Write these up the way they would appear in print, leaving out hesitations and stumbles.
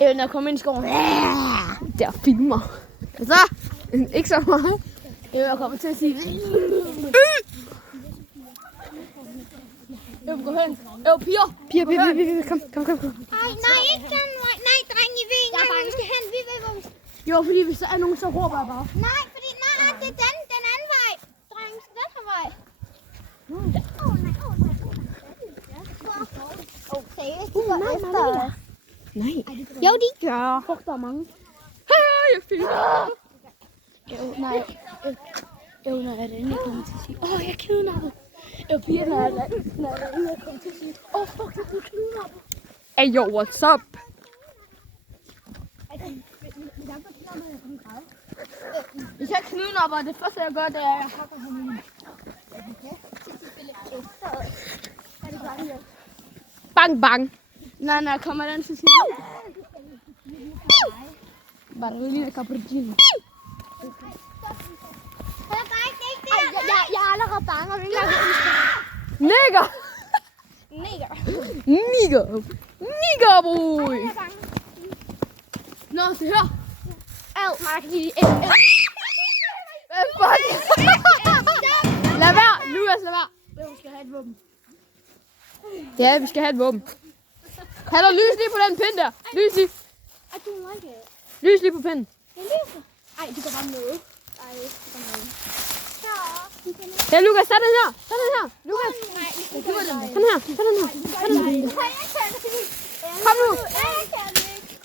Når jeg kommer ind i skoven. Der filmer. Så. Ikke så meget. Jeg kommer til at sige. Jeg vil gå hen. Piger. Kom. Nej, ikke den vej. Nej, dreng, I ved ikke engang, vi skal hen. Vi ved, hvor vi skal. Jo, fordi hvis der er nogen, så råber jeg bare. Nej, fordi det er den anden vej. Dreng, vi skal den her vej. Okay, de går efter os. Nej. Jo, de gør. Fuck, der er mange. Jeg filmer. Nej, jeg er inde, jeg kommer til at sige, jeg er kidnappet. Piger, når jeg er inde, jeg kommer til at sige, fuck, jeg er blevet kidnappet. Hey, yo, what's up? Hvis jeg kidnapper, det første jeg gør, det er, at jeg hakker ham. Bang, bang. Nej, kommer den til siden. Ballerina cappuccino. Jeg er allerede bange, og Nigger! Nigger, boy! Nå, se her. Mark, hvad fuck? Lad være, Lukas, lad være. Vi skal have et våben. Ja, vi skal have et våben. Kan der lys lige på den pind der? Lys lige. I don't like it. Lys lige på pinden. Ej, det går bare med. Ej, det går med. Ja, Lukas, tag den her. Lukas. Tag den her. Kom nu.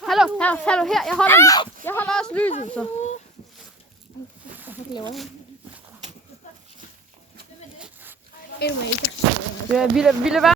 Hallo, her. Jeg holder også lyset, så. Anyway, Ja, vi lader være.